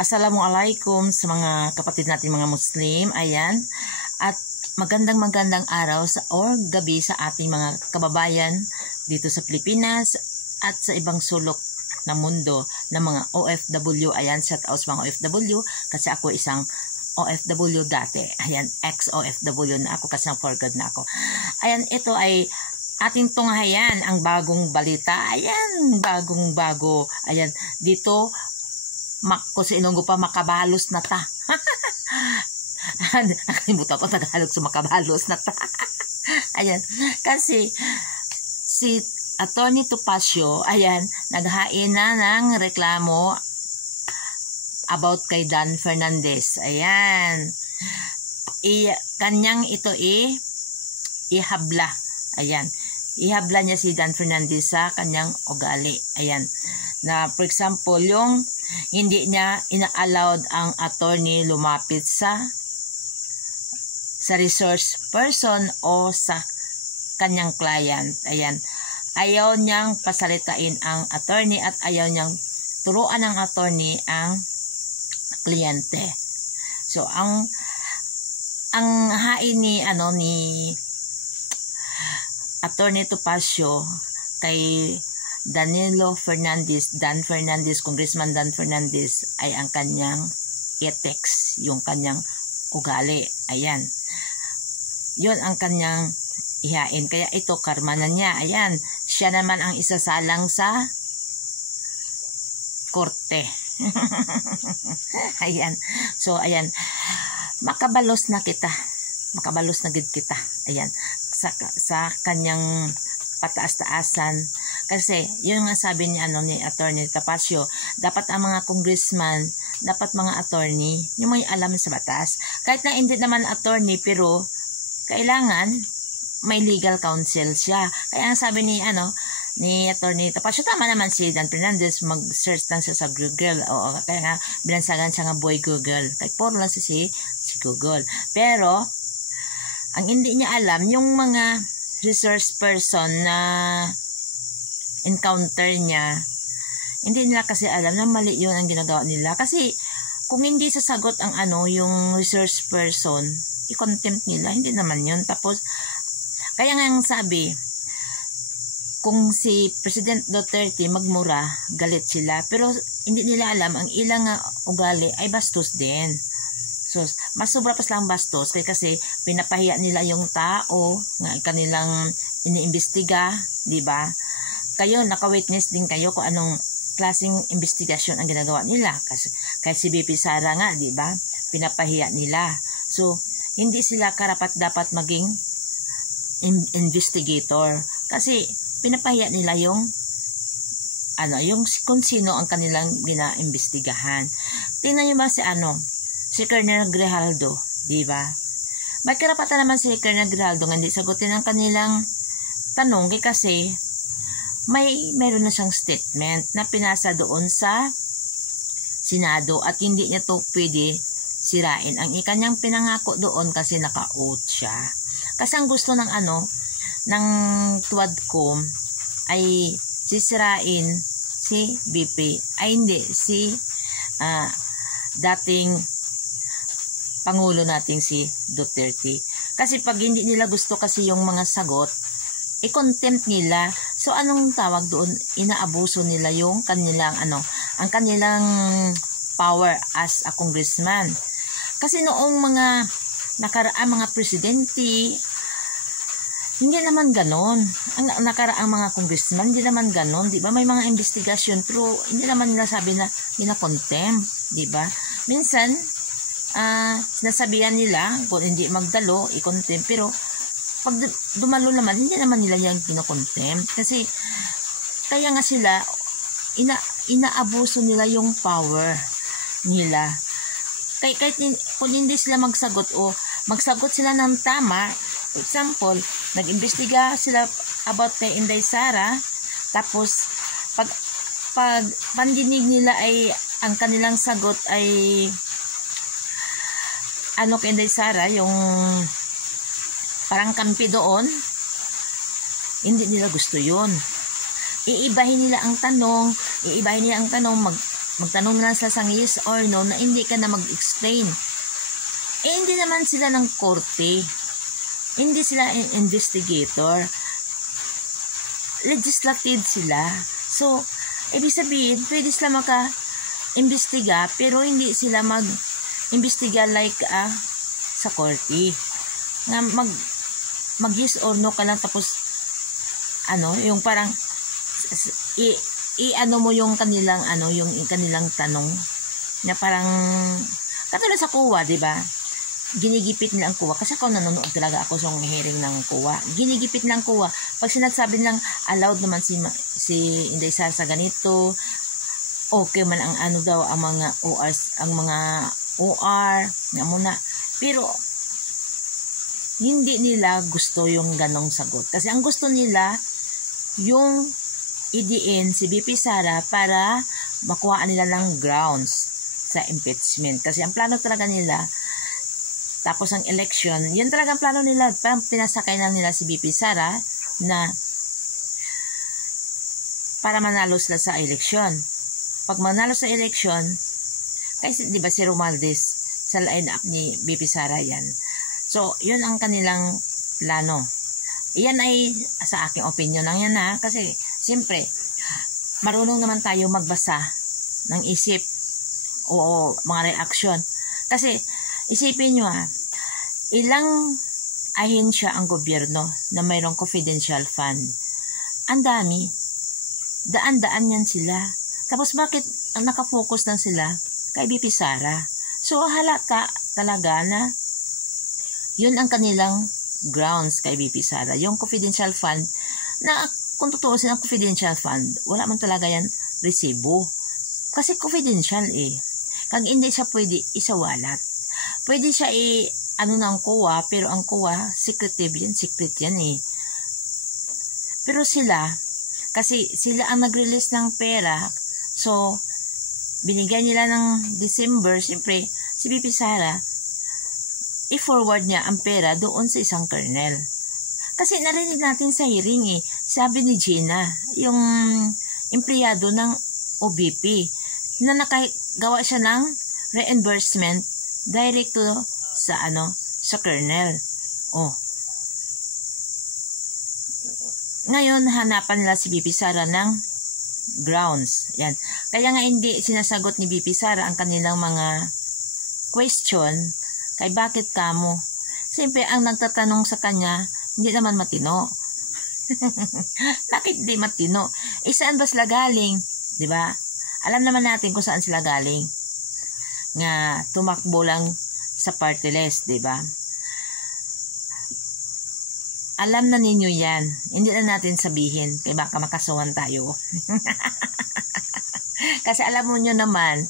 Assalamualaikum sa mga kapatid natin mga Muslim. Ayan. At magandang araw or gabi sa ating mga kababayan dito sa Pilipinas at sa ibang sulok ng mundo ng mga OFW. Ayan, shout out sa mga OFW kasi ako isang OFW dati. Ayan, ex-OFW na ako kasi for good na ako. Ayan, ito ay ating tunghayan ang bagong balita. Ayan, bagong-bago. Ayan, dito ko sa Ilonggo pa makabalos na ta. Nakalimutan ko Tagalog sa makabalos na ta. Ayan, kasi si Atty. Topacio, ayan, naghain na ng reklamo about kay Dan Fernandez. Ayan. Kanyang ito ihabla. Ayan. Ihabla niya si Dan Fernandez sa kanyang ugali. Ayan. Na for example, yung hindi niya ina-allowed ang attorney lumapit sa resource person o sa kanyang client. Ayan. Ayaw niyang pasalitain ang attorney at ayaw niyang turuan ng attorney ang kliyente. So ang hain ni Atty. Topacio kay Dan Fernandez, Congressman Dan Fernandez ay ang kanyang ethics, yung kanyang ugali. Ayan. Yun ang kanyang ihain. Kaya ito, karma na niya. Ayan. Siya naman ang isasalang sa korte. Ayan. So, ayan. Makabalos na kita. Makabalos na gid kita. Ayan. Sa kanyang pataas-taasan. Kasi, yun nga sabi ni Atty. Topacio, dapat ang mga congressman, dapat mga attorney, yung may alam sa batas. Kahit na hindi naman attorney, pero kailangan may legal counsel siya. Kaya ang sabi ni Atty. Topacio, tama naman si Dan Fernandez, mag-search lang siya sa Google. Oo, kaya nga, binansagan siya nga boy Google. Kahit puro lang si Google. Pero, ang hindi niya alam, yung mga resource person na encounter niya, hindi nila kasi alam na mali yun ang ginagawa nila. Kasi, kung hindi sasagot ang yung resource person, i-contempt nila, hindi naman yun. Tapos, kaya nga ang sabi, kung si President Duterte magmura, galit sila. Pero, hindi nila alam, ang ilang ugali ay bastos din. So, mas sobra pa silang bastos kasi pinapahiya nila yung tao nga kanilang iniimbestiga, di ba? Kayo, naka-witness din kayo kung anong klaseng investigasyon ang ginagawa nila. Kasi kahit si BP Sara nga, di ba? Pinapahiya nila. So, hindi sila karapat-dapat maging investigator. Kasi, pinapahiya nila yung kung sino ang kanilang ginaimbestigahan. Tingnan nyo ba si Colonel Grijaldo, di ba? May karapatan naman si Colonel Grijaldo nga hindi sagutin ang kanilang tanong kasi mayroon na siyang statement na pinasa doon sa Senado at hindi niya to pwede sirain. Ang ikanyang pinangako doon kasi naka-oath siya. Kasi ang gusto ng Tuadcom ay sisirain si BP, ay hindi si dating Pangulo nating si Duterte. Kasi pag hindi nila gusto kasi yung mga sagot, i-contempt nila. So anong tawag doon? Inaabuso nila yung kanilang ang kanilang power as a congressman. Kasi noong mga nakaraang mga presidente, hindi naman ganon. Ang nakaraang mga congressman, hindi naman ganon. Di ba? May mga investigasyon, pero hindi naman nila sabi na contempt. Di ba? Minsan, sinasabihan nila kung hindi magdalo, i-contempt. Pero, pag dumalo naman, hindi naman nila yung kino-contempt. Kasi, kaya nga sila, inaabuso nila yung power nila. Kahit kung hindi sila magsagot o magsagot sila ng tama, for example, nag-imbestiga sila about kay Inday Sara, tapos, pag pandinig nila ay, ang kanilang sagot ay kay Inday Sara, yung parang kampi doon, hindi nila gusto yun. Iibahin nila ang tanong, magtanong na lang sila sa yes or no na hindi ka na mag-explain. Hindi naman sila ng korte. Hindi sila investigator. Legislative sila. So, ibig sabihin, pwede sila maka-imbestiga pero hindi sila mag-imbestiga like sa korte. Na mag yes or no ka lang tapos yung parang ano mo yung kanilang yung kanilang tanong na parang katulad sa kuwa, 'di ba? Ginigipit nila ang kuwa kasi ako nanonood talaga ako sa hearing ng kuwa. Ginigipit nila ang kuwa. Pag sinasabi nilang allowed naman si Inday Sara sa ganito, okay man ang daw ang mga OR na muna. Pero hindi nila gusto yung ganong sagot. Kasi ang gusto nila yung idiin si BP Sara para makuha nila ng grounds sa impeachment. Kasi ang plano talaga nila, tapos ang election, yun talaga ang plano nila. Pinasakay na nila si BP Sara na para manalo sila sa election. Pag manalo sa election, kasi di ba si Romualdez sa line-up ni BP Sara yan. So, yun ang kanilang plano. Iyan ay sa aking opinion lang yan kasi siyempre, marunong naman tayo magbasa ng isip o mga reaction. Kasi, isipin nyo ilang ahensya ang gobyerno na mayroong confidential fund. Ang dami. Daan-daan yan sila. Tapos bakit nakafocus lang sila kay BP Sara? So, halata talaga na yun ang kanilang grounds kay BP Sara. Yung confidential fund na kung totoo silang confidential fund, wala man talaga yan resibo. Kasi confidential Kag hindi siya pwede isawalat. Pwede siya ng kuwa, pero ang kuwa, secret yan Pero sila, kasi sila ang nag-release ng pera, so, binigyan nila ng December, siyempre, si BP Sara, i-forward niya ang pera doon sa isang kernel. Kasi narinig natin sa hearing sabi ni Gina, yung empleyado ng OBP, na nakagawa siya ng reimbursement direct to sa kernel. Ngayon, hanapan nila si BP Sara ng grounds. Yan. Kaya nga hindi sinasagot ni BP Sara ang kanilang mga question kay bakit kamo. Siyempre, ang nagtatanong sa kanya, hindi naman matino. Bakit di matino? Saan ba sila galing? Diba? Alam naman natin kung saan sila galing. Nga tumakbo lang sa party list, diba? Alam na ninyo yan. Hindi na natin sabihin kaya baka makasuhan tayo. Kasi alam mo nyo naman,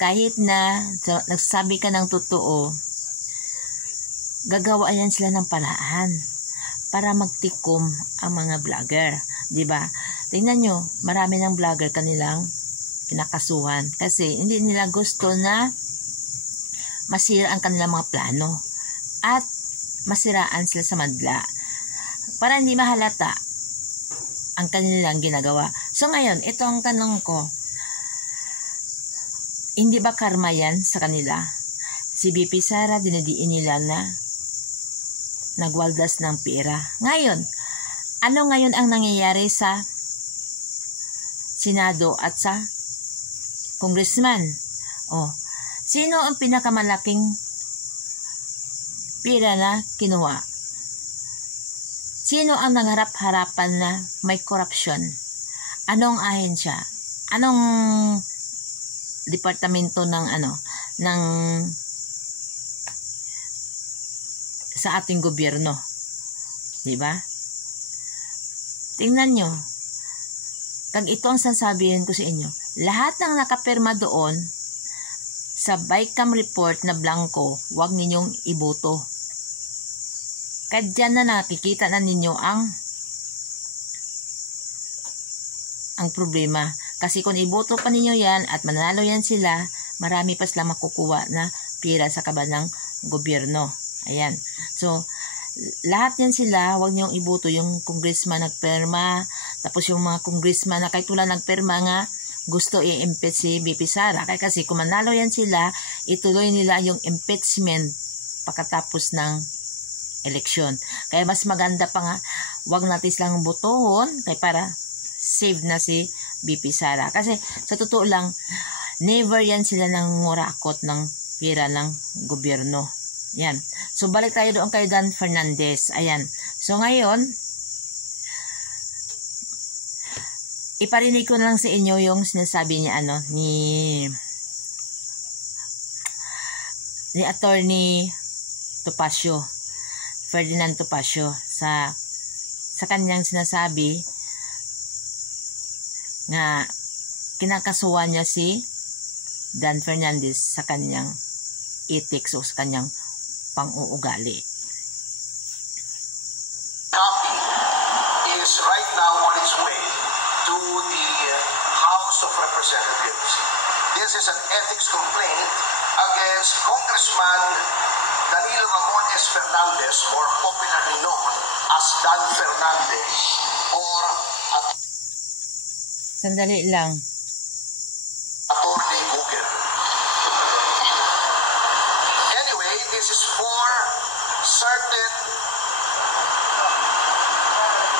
kahit na nagsabi ka ng totoo, gagawa yan sila ng paraan para magtikom ang mga vlogger. Diba? Tingnan nyo, marami ng vlogger kanilang pinakasuhan kasi hindi nila gusto na masira ang kanilang mga plano at masiraan sila sa madla para hindi mahalata ang kanilang ginagawa. So ngayon, ito ang tanong ko, hindi ba karma yan sa kanila? Si BP Sara, dinidiin nila na nagwaldas ng pera. Ngayon, ano ngayon ang nangyayari sa Senado at sa Congressman? Sino ang pinakamalaking pera na kinuha? Sino ang nagharap-harapan na may corruption? Anong ahensya? Anong departamento ng sa ating gobyerno? 'Di ba? Tingnan nyo. Kag ito ang sasabihin ko sa inyo. Lahat ng nakapirma doon sa BICAM report na blanco, huwag ninyong iboto. Kaya dyan na nakikita na ninyo ang problema. Kasi kung iboto pa ninyo yan at manalo yan sila, marami pa sila makukuha na pira sa kabanang gobyerno. Ayan. So, lahat yan sila, huwag niyong iboto yung congressman nagperma, tapos yung mga congressman na kahit wala nagperma nga, gusto i-impeach si BP Sara. Kaya kasi kung manalo yan sila, ituloy nila yung impeachment pagkatapos ng eleksyon. Kaya mas maganda pa nga, wag natin silang botohon kaya para save na si BP Sara. Kasi sa totoo lang, never yan sila nang ngurakot ng pira ng gobyerno. Yan. So balik tayo doon kay Dan Fernandez. Ayan. So ngayon, iparinig ko lang sa inyo yung sinasabi niya ni Attorney Topacio, Ferdinand Topacio, sa kanyang sinasabi nga kinakasuhan niya si Dan Fernandez sa kanyang ethics o sa kanyang pang-uugali. Copy is right now on its way to the House of Representatives. This is an ethics complaint against Congressman Danilo Ramones Fernandez, more popularly known as Dan Fernandez, or Sandali lang. Attorney Google. Anyway, this is for certain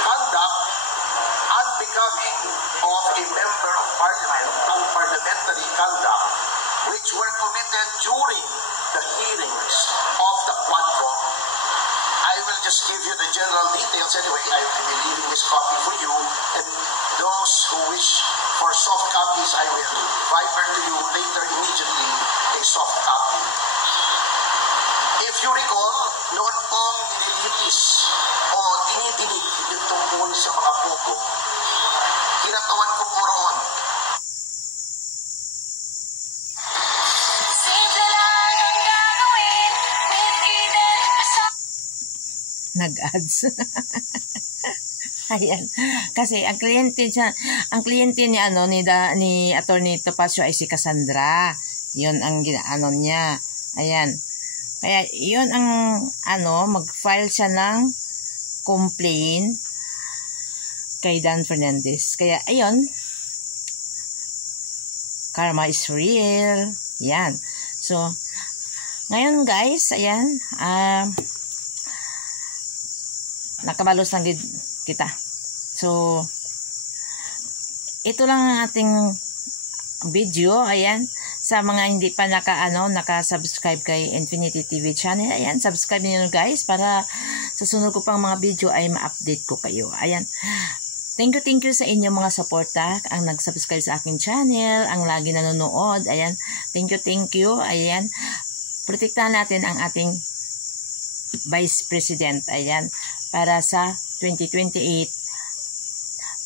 conduct unbecoming of a member of parliament, unparliamentary conduct, which were committed during the hearings of the platform. I will just give you the general details anyway. I will be leaving this copy for you, and those who wish for soft copies, I will viber to you later immediately a soft copy. If you recall, noon pong nililitis o dinidinig yung tungkol sa mga pogo, kinatawan ko po roon. Nag-ads. Ayan. Kasi ang kliyente ni Attorney Topacio ay si Cassandra. 'Yun ang ginaano niya. Ayan. Kaya 'yun ang mag-file siya ng complaint kay Dan Fernandez. Kaya ayun. Karma is real. Yan. So ngayon guys, ayan, nakabalos lang kita. So, ito lang ang ating video. Ayan. Sa mga hindi pa naka-subscribe kay Infinity TV channel, ayan, subscribe niyo guys para sa sunod ko pang mga video ay ma-update ko kayo. Ayan. Thank you sa inyo mga suporta, ang nag-subscribe sa aking channel, ang lagi nanonood. Ayan. Thank you. Ayan. Protektahan natin ang ating Vice President. Ayan. Para sa 2028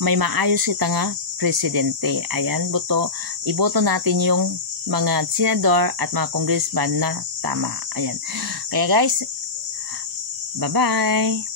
may maayos kita nga presidente. Ayan, iboto natin yung mga senador at mga congressman na tama. Ayan. Kaya guys, bye-bye.